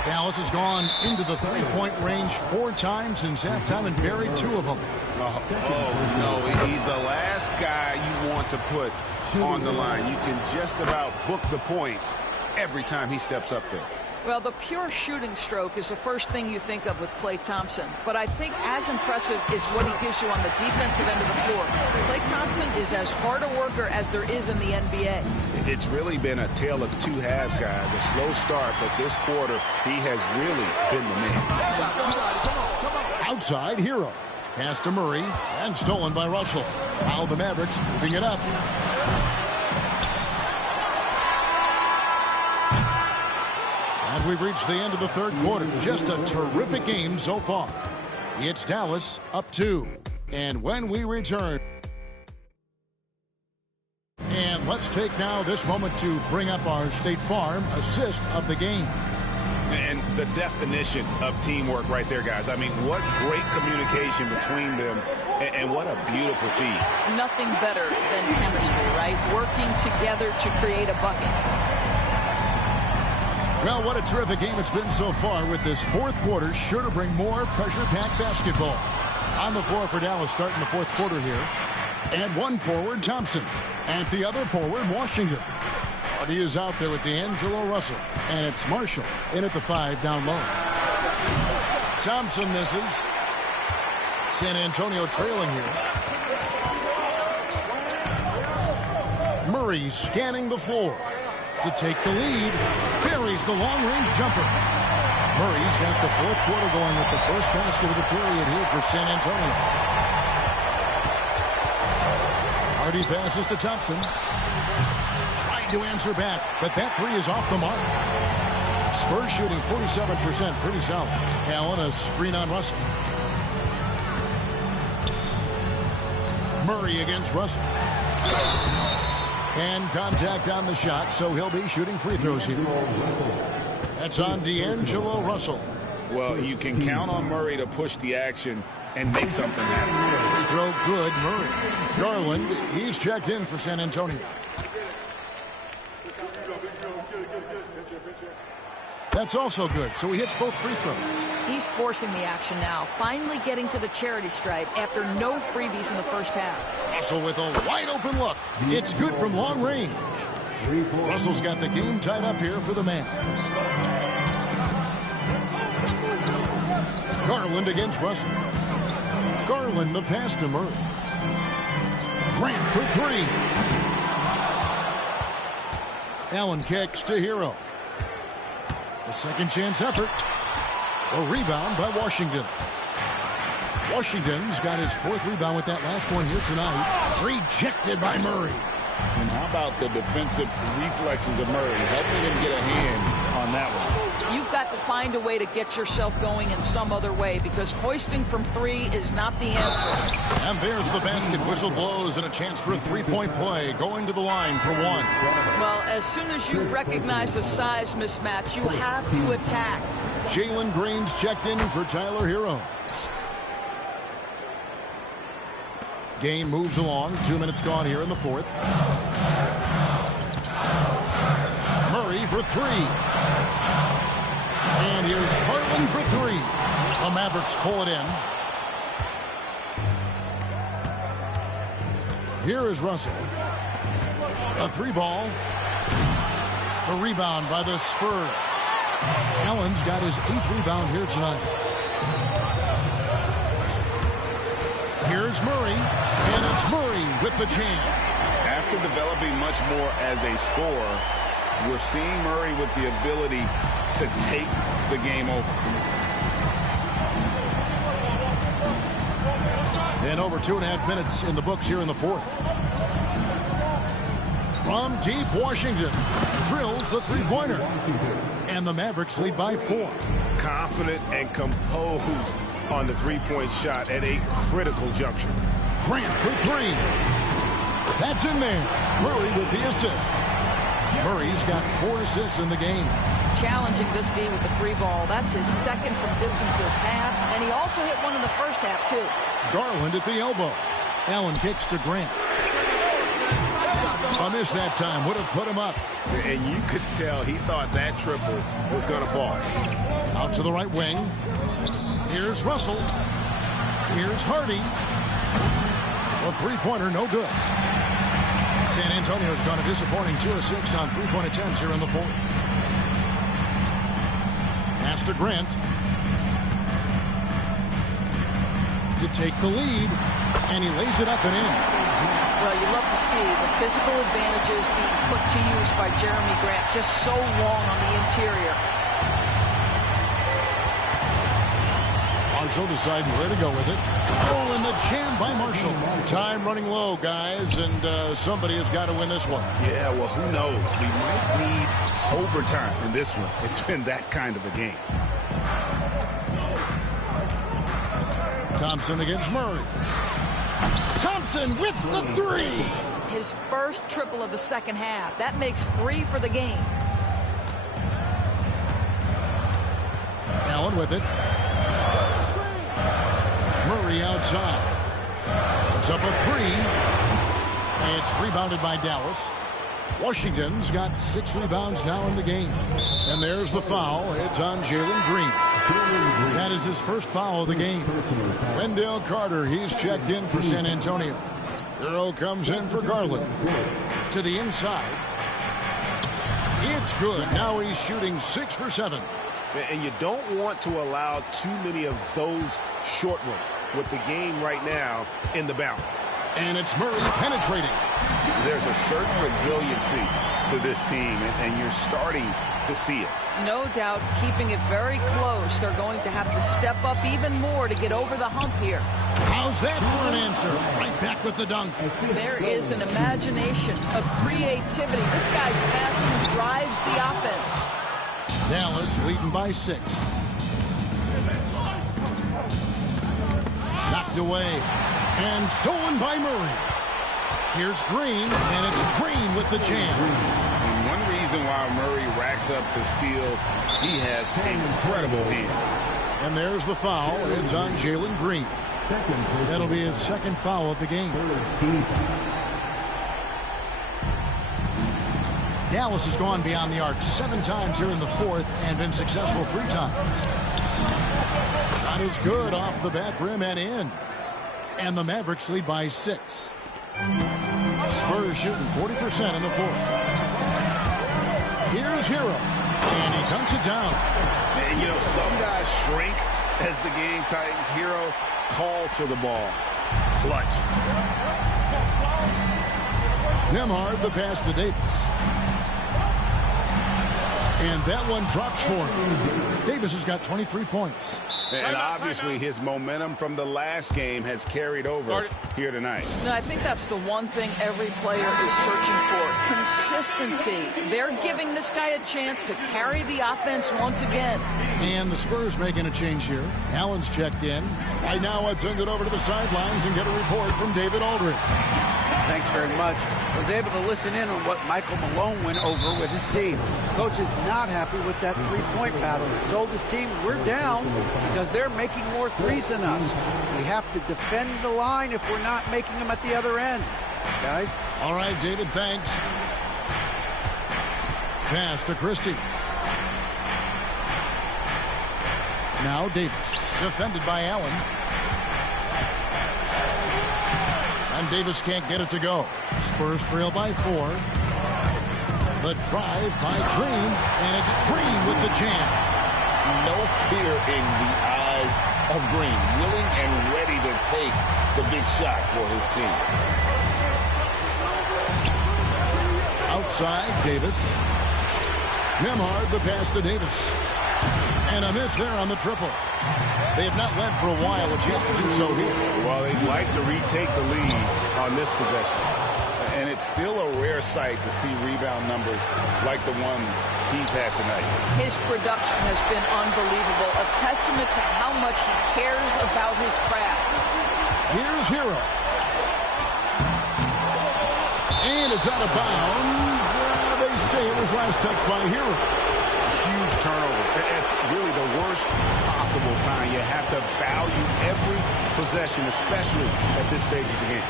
Dallas has gone into the 3-point range 4 times since halftime and buried 2 of them. Oh, no, he's the last guy you want to put on the line. You can just about book the points every time he steps up there. Well, the pure shooting stroke is the first thing you think of with Klay Thompson. But I think as impressive is what he gives you on the defensive end of the floor. Klay Thompson is as hard a worker as there is in the NBA. It's really been a tale of 2 halves, guys. A slow start, but this quarter, he has really been the man. Outside, Hero. Pass to Murray, and stolen by Russell. Now the Mavericks moving it up. And we've reached the end of the third quarter. Just a terrific game so far. It's Dallas up 2. And when we return... And let's take now this moment to bring up our State Farm assist of the game. And the definition of teamwork right there, guys. I mean, what great communication between them, and what a beautiful feed. Nothing better than chemistry, right? Working together to create a bucket. Well, what a terrific game it's been so far with this fourth quarter. Sure to bring more pressure-packed basketball. On the floor for Dallas starting the fourth quarter here. And one forward, Thompson. And the other forward, Washington. He is out there with D'Angelo Russell. And it's Marshall in at the 5 down low. Thompson misses. San Antonio trailing here. Murray scanning the floor to take the lead. Buries the long-range jumper. Murray's got the fourth quarter going with the first basket of the period here for San Antonio. Hardy passes to Thompson. Trying to answer back, but that 3 is off the mark. Spurs shooting 47%, pretty solid. Allen, a screen on Russell. Murray against Russell. And contact on the shot, so he'll be shooting free throws here. That's on D'Angelo Russell. Well, you can count on Murray to push the action and make something happen. Free throw good, Murray. Garland, he's checked in for San Antonio. That's also good, so he hits both free throws. He's forcing the action now, finally getting to the charity stripe after no freebies in the first half. Russell with a wide open look. It's good from long range. Russell's got the game tied up here for the Mavs. Garland against Russell. Garland the pass to Murray. Grant for three. Allen kicks to Hero. A second chance effort. A rebound by Washington. Washington's got his fourth rebound with that last one here tonight. Rejected by Murray. And how about the defensive reflexes of Murray, helping him get a hand on that one? You've got to find a way to get yourself going in some other way, because hoisting from three is not the answer. And there's the basket. Whistle blows and a chance for a three-point play. Going to the line for one. Well, as soon as you recognize the size mismatch, you have to attack. Jalen Green's checked in for Tyler Hero. Game moves along. 2 minutes gone here in the fourth. Murray for three. And here's Garland for three. The Mavericks pull it in. Here is Russell. A three ball. A rebound by the Spurs. Allen's got his 8th rebound here tonight. Here's Murray, and it's Murray with the jam. After developing much more as a scorer, we're seeing Murray with the ability to take the game over. And over 2.5 minutes in the books here in the fourth. From deep, Washington drills the three-pointer. And the Mavericks lead by 4. Confident and composed on the three-point shot at a critical juncture. Grant for three. That's in there. Murray with the assist. Murray's got 4 assists in the game. Challenging this D with the three ball. That's his second from distance this half. And he also hit one in the first half, too. Garland at the elbow. Allen kicks to Grant. A miss that time would have put him up. And you could tell he thought that triple was going to fall. Out to the right wing. Here's Russell. Here's Hardy. A three-pointer, no good. San Antonio's gone a disappointing 2 of 6 on three-point attempts here in the fourth. Pass to Grant. To take the lead. And he lays it up and in. Well, you love to see the physical advantages being put to use by Jeremy Grant. Just so long on the interior. Marshall deciding where to go with it. Oh, and the jam by Marshall. Time running low, guys, and somebody has got to win this one. Yeah, well, who knows? We might need overtime in this one. It's been that kind of a game. Thompson against Murray. Thompson with the three. His first triple of the second half. That makes 3 for the game. Allen with it. Murray outside. Puts up a 3. And it's rebounded by Dallas. Washington's got 6 rebounds now in the game. And there's the foul. It's on Jalen Green. That is his first foul of the game. Wendell Carter, he's checked in for San Antonio. Hero comes in for Garland. To the inside. It's good. Now he's shooting 6 for 7. And you don't want to allow too many of those short ones with the game right now in the balance. And it's Murray penetrating. There's a certain resiliency to this team, and you're starting to see it. No doubt keeping it very close. They're going to have to step up even more to get over the hump here. How's that for an answer? Right back with the dunk. There is an imagination, a creativity. This guy's passing drives the offense. Dallas leading by 6. Knocked away and stolen by Murray. Here's Green, and it's Green with the jam. And one reason why Murray racks up the steals, he has incredible hands. And there's the foul. It's on Jalen Green. That'll be his second foul of the game. Dallas has gone beyond the arc 7 times here in the fourth and been successful 3 times. Shot is good off the back rim and in. And the Mavericks lead by 6. Spurs shooting 40% in the fourth. Here's Hero. And he dunks it down. And, you know, some guys shrink as the game tightens. Hero calls for the ball. Clutch. Nembhard, the pass to Davis. And that one drops for him. Davis has got 23 points. And obviously his momentum from the last game has carried over here tonight. No, I think that's the one thing every player is searching for. Consistency. They're giving this guy a chance to carry the offense once again. And the Spurs making a change here. Allen's checked in. Right now, let's send it over to the sidelines and get a report from David Aldridge. Thanks very much. I was able to listen in on what Michael Malone went over with his team. His coach is not happy with that three-point battle. He told his team, we're down because they're making more threes than us. We have to defend the line if we're not making them at the other end. Guys? All right, David, thanks. Pass to Christie. Now Davis, defended by Allen. And Davis can't get it to go. Spurs trail by 4. The drive by Green, and it's Green with the jam. No fear in the eyes of Green. Willing and ready to take the big shot for his team. Outside, Davis. Nembhard, the pass to Davis. And a miss there on the triple. They have not led for a while, a chance to do so here. Well, they'd like to retake the lead on this possession. And it's still a rare sight to see rebound numbers like the ones he's had tonight. His production has been unbelievable, a testament to how much he cares about his craft. Here's Hero. And it's out of bounds. They say it was last touched by Hero. Huge turnover at really the worst possible time. You have to value every possession, especially at this stage of the game.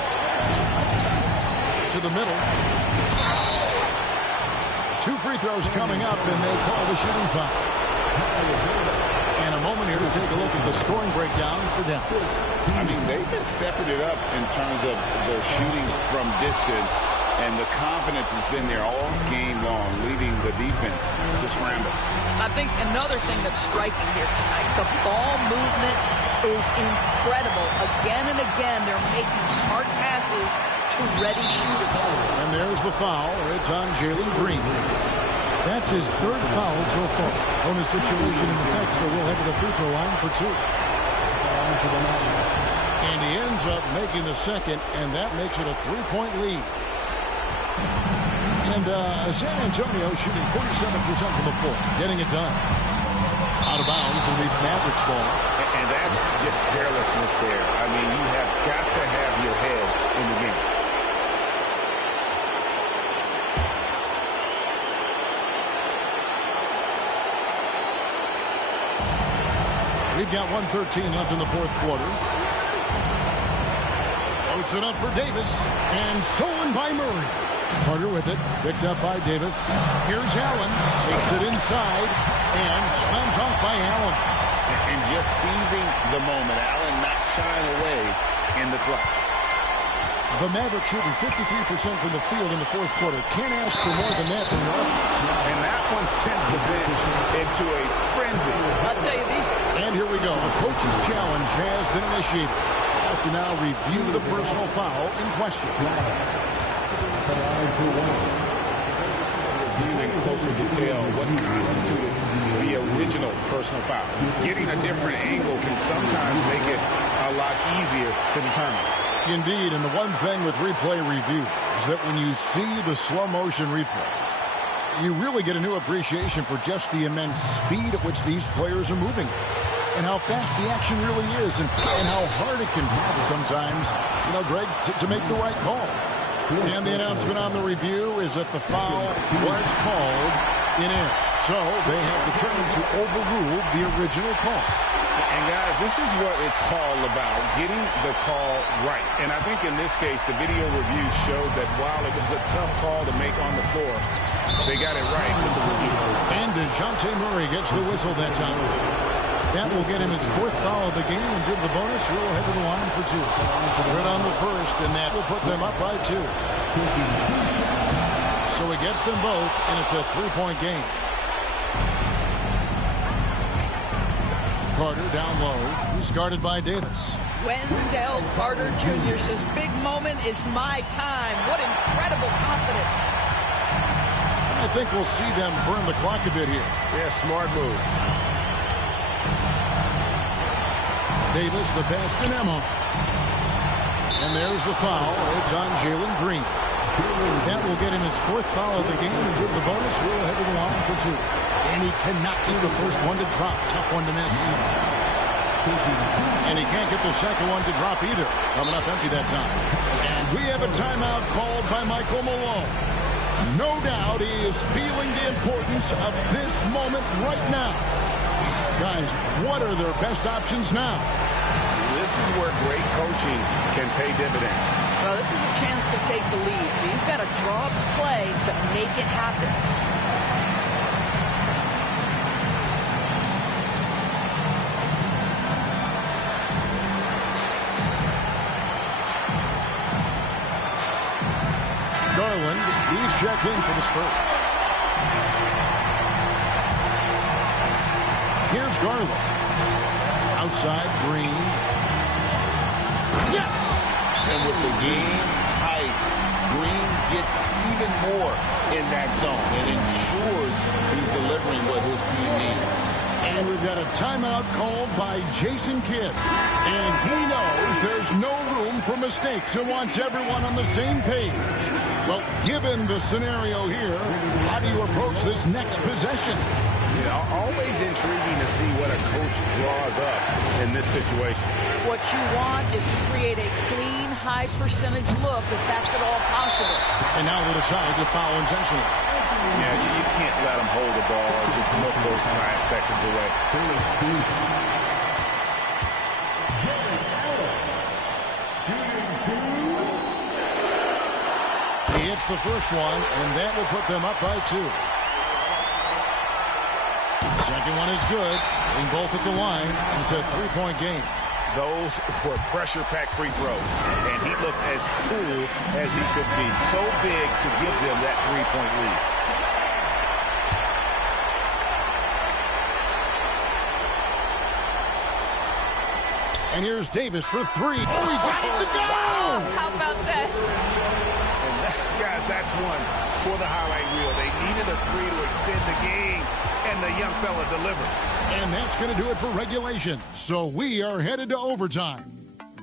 To the middle. 2 free throws coming up, and they call the shooting foul. And a moment here to take a look at the scoring breakdown for Dallas. I mean, they've been stepping it up in terms of their shooting from distance, and the confidence has been there all game long, leading the defense to scramble. I think another thing that's striking here tonight, the ball movement is incredible. Again and again, they're making smart passes to ready shooters. And there's the foul. It's on Jalen Green. That's his 3rd foul so far. Bonus situation in effect, so we'll head to the free throw line for 2. And he ends up making the second, and that makes it a 3-point lead. And San Antonio shooting 47% from the floor, getting it done. Out of bounds, and the Mavericks ball. And that's just carelessness there. I mean, you have got to have your head in the game. We've got 1:13 left in the 4th quarter. Floats it up for Davis, and stolen by Murray. Carter with it, picked up by Davis. Here's Allen, takes it inside, and slam dunk by Allen. And just seizing the moment, Allen not shying away in the clutch. The Mavericks shooting 53% from the field in the 4th quarter. Can't ask for more than that from their offense. And that one sends the bench into a frenzy. I'll tell you, these... And here we go. A coach's challenge has been initiated. We'll have to now review the personal foul in question. Review in closer detail what constituted the original personal foul. Getting a different angle can sometimes make it a lot easier to determine. Indeed, and the one thing with replay review is that when you see the slow motion replays, you really get a new appreciation for just the immense speed at which these players are moving and how fast the action really is and how hard it can be sometimes, Greg, to make the right call. And the announcement on the review is that the foul was called in air. So they have determined to overrule the original call. And guys, this is what it's all about, getting the call right. And I think in this case, the video review showed that while it was a tough call to make on the floor, they got it right with the review. And DeJounte Murray gets the whistle that time. That will get him his 4th foul of the game, and due to the bonus, we'll head to the line for 2. Right on the first, and that will put them up by 2. So he gets them both, and it's a 3-point game. Carter down low. He's guarded by Davis. Wendell Carter Jr. says, big moment is my time. What incredible confidence. I think we'll see them burn the clock a bit here. Yeah, smart move. Davis, the pass to Nemo. And there's the foul. It's on Jalen Green. That will get him his 4th foul of the game, and due to the bonus, we'll head to the line for 2. And he cannot get the first one to drop. Tough one to miss. And he can't get the second one to drop either. Coming up empty that time. And we have a timeout called by Michael Malone. No doubt he is feeling the importance of this moment right now. Guys, what are their best options now? This is where great coaching can pay dividends. Well, this is a chance to take the lead, so you've got to draw the play to make it happen. Garland, he's checked in for the Spurs. Here's Garland. Outside, Green. Yes! And with the game tight, Green gets even more in that zone and ensures he's delivering what his team needs. And we've got a timeout called by Jason Kidd. And he knows there's no room for mistakes and wants everyone on the same page. Well, given the scenario here, how do you approach this next possession? Yeah, always intriguing to see what a coach draws up in this situation. What you want is to create a clean, high-percentage look if that's at all possible. And now they decide to foul intentionally. Yeah, you can't let them hold the ball and just milk those 9 seconds away. He hits the first one, and that will put them up by 2. Second one is good. Getting both at the line, and it's a 3-point game. Those were pressure-packed free throws, and he looked as cool as he could be. So big to give them that 3-point lead. And here's Davis for 3. Oh, he got it to go! How about that? And guys, that's one for the highlight reel. They needed a 3 to extend the game, and the young fella delivered. And that's going to do it for regulation. So we are headed to overtime.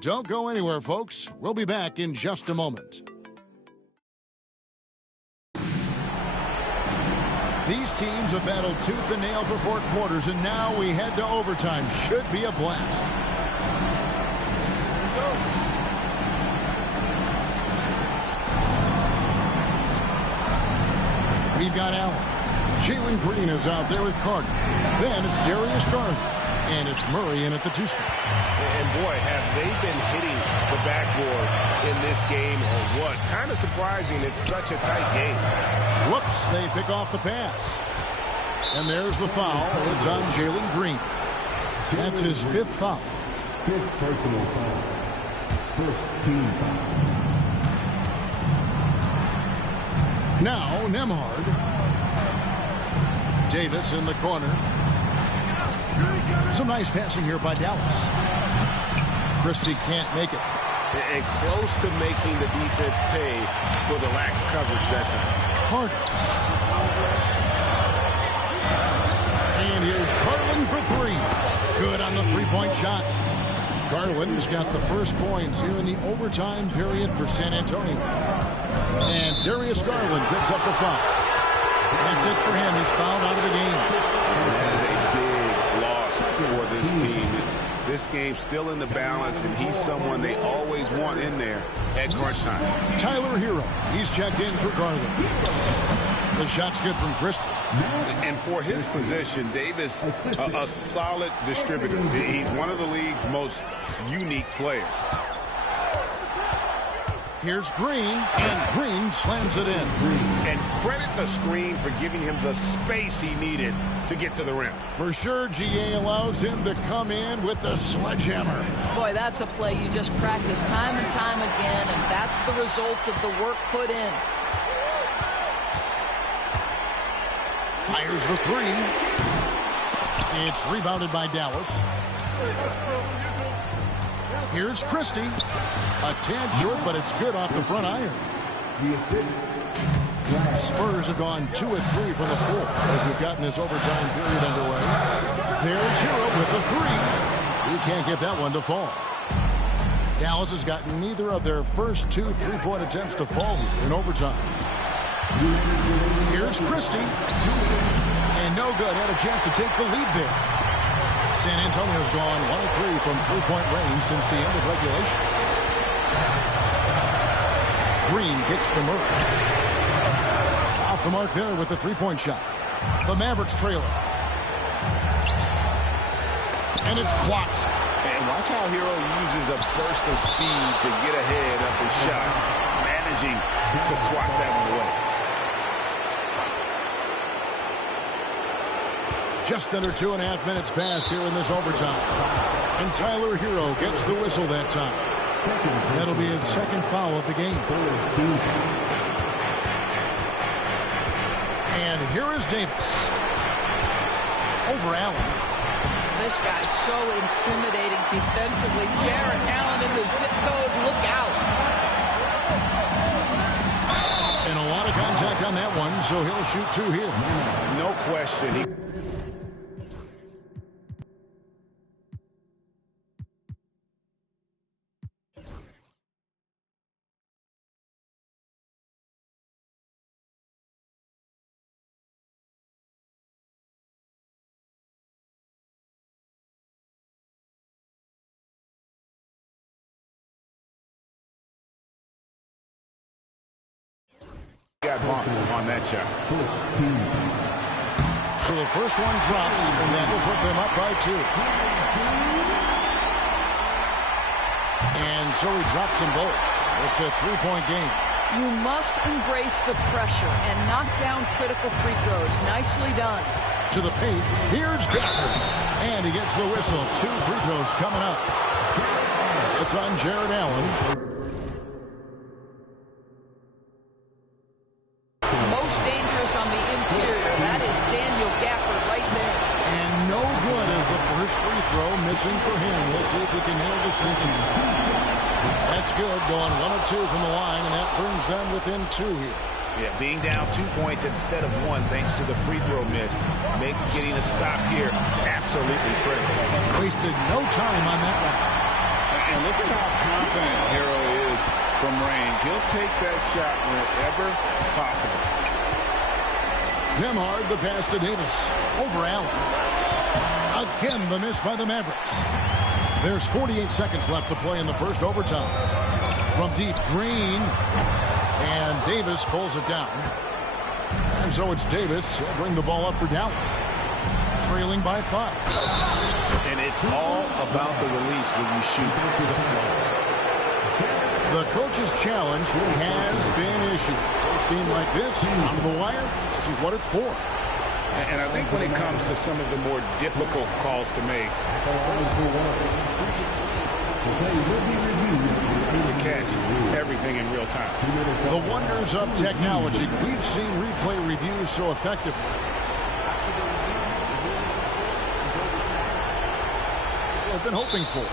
Don't go anywhere, folks. We'll be back in just a moment. These teams have battled tooth and nail for 4 quarters, and now we head to overtime. Should be a blast. We've got Allen. Jalen Green is out there with Carter. Then it's Darius Garland. And it's Murray in at the 2 spot. And boy, have they been hitting the backboard in this game or what? Kind of surprising. It's such a tight game. Whoops, they pick off the pass. And there's the foul. It's on Jalen Green. That's his 5th foul. 5th personal foul. 1st team foul. Now, Nembhard. Davis in the corner. Some nice passing here by Dallas. Christie can't make it. And close to making the defense pay for the lax coverage that time. Carter. And here's Garland for 3. Good on the 3-point shot. Garland's got the first points here in the overtime period for San Antonio. And Darius Garland picks up the foul. That's it for him. He's fouled out of the game. That is a big loss for this team. This game's still in the balance, and he's someone they always want in there at crunch time. Tyler Hero. He's checked in for Garland. The shot's good from Christie. And for his position, Davis, a solid distributor. He's one of the league's most unique players. Here's Green, and Green slams it in. And credit the screen for giving him the space he needed to get to the rim. For sure, GA allows him to come in with the sledgehammer. Boy, that's a play you just practice time and time again, and that's the result of the work put in. Fires the 3. It's rebounded by Dallas. Here's Christie. A tad short, but it's good off the front iron. Spurs have gone 2 of 3 from the floor as we've gotten this overtime period underway. There's Hero with the 3. He can't get that one to fall. Dallas has gotten neither of their first 2 3-point attempts to fall here in overtime. Here's Christie. And no good. Had a chance to take the lead there. San Antonio's gone 1 of 3 from 3-point range since the end of regulation. Green kicks to Murray. Off the mark there with the 3-point shot. The Mavericks trail it. And it's blocked. And watch how Hero uses a burst of speed to get ahead of the shot, managing to swat that one away. Just under 2.5 minutes passed here in this overtime. And Tyler Hero gets the whistle that time. That'll be his second foul of the game. And here is Davis. Over Allen. This guy's so intimidating defensively. Jarrett Allen in the zip code. Look out. And a lot of contact on that one, so he'll shoot 2 here. No question. Got bumped on that shot. So the first one drops, and that will put them up by 2. And so he drops them both. It's a 3-point game. You must embrace the pressure and knock down critical free throws. Nicely done. To the paint, here's Gafford. And he gets the whistle. 2 free throws coming up. It's on Jarrett Allen. Most dangerous on the interior. That is Daniel Gafford right there. And no good as the first free throw missing for him. We'll see if he can nail the second. That's good. Going 1 of 2 from the line, and that brings them within 2 here. Yeah, being down 2 points instead of 1 thanks to the free throw miss makes getting a stop here absolutely critical. Wasted no time on that one. And look at how confident Hero is from range. He'll take that shot whenever possible. Nemhard, the pass to Davis. Over Allen. Again, the miss by the Mavericks. There's 48 seconds left to play in the first overtime. From deep, Green. And Davis pulls it down. And so it's Davis. He'll bring the ball up for Dallas. Trailing by 5. And it's all about the release when you shoot to the floor. The coach's challenge has been issued. A team like this, on the wire, this is what it's for. And I think when it comes to some of the more difficult calls to make, to catch everything in real time. The wonders of technology. We've seen replay reviews so effective. We've been hoping for.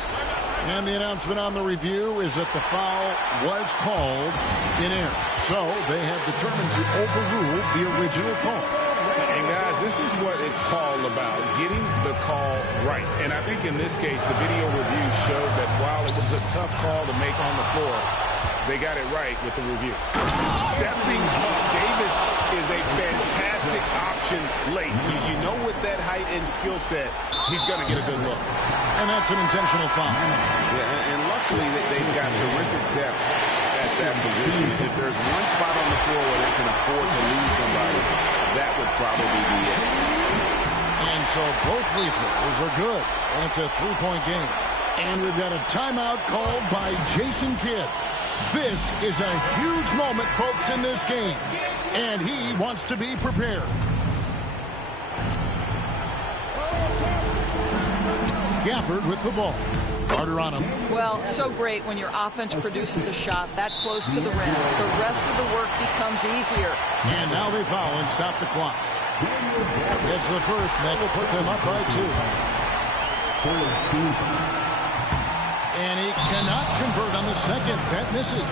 And the announcement on the review is that the foul was called in error. So they have determined to overrule the original call. And guys, this is what it's called about, getting the call right. And I think in this case, the video review showed that while it was a tough call to make on the floor, they got it right with the review. Stepping up, Davis is a fantastic option late. You know with that height and skill set, he's going to get a good look. And that's an intentional foul. Yeah, and luckily they've got terrific depth at that position. If there's one spot on the floor where they can afford to lose somebody, that would probably be it. And so both free throws are good. And it's a 3-point game. And we've got a timeout called by Jason Kidd. This is a huge moment, folks, in this game. And he wants to be prepared. Gafford with the ball. Carter on him. Well, so great when your offense produces a shot that close to the rim. The rest of the work becomes easier. And now they foul and stop the clock. It's the first, and that will put them up by 2. And he cannot convert on the second. That misses.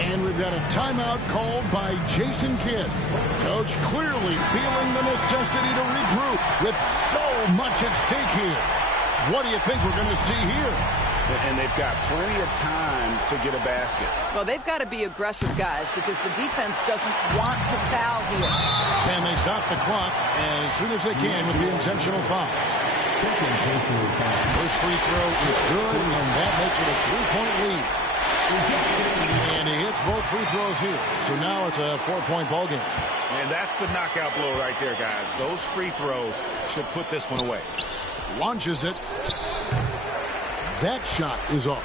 And we've got a timeout called by Jason Kidd. Coach clearly feeling the necessity to regroup with so much at stake here. What do you think we're going to see here? And they've got plenty of time to get a basket. Well, they've got to be aggressive, guys, because the defense doesn't want to foul here. And they stop the clock as soon as they can with the intentional foul. First free throw is good, and that makes it a 3-point lead. And he hits both free throws here. So now it's a 4-point ball game. And that's the knockout blow right there, guys. Those free throws should put this one away. Launches it. That shot is off.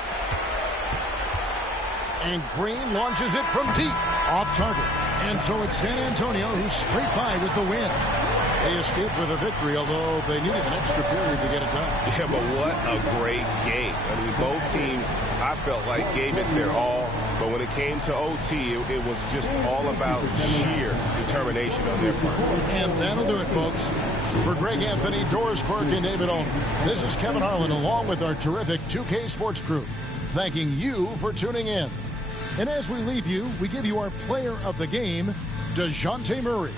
And Green launches it from deep. Off target. And so it's San Antonio who's straight by with the win. They escaped with a victory, although they needed an extra period to get it done. Yeah, but what a great game. I mean, both teams, I felt like, gave it their all. But when it came to OT, it was just all about sheer determination on their part. And that'll do it, folks. For Greg Anthony, Doris Burke, and David Olin, this is Kevin Harlan along with our terrific 2K Sports crew, thanking you for tuning in. And as we leave you, we give you our player of the game, DeJounte Murray.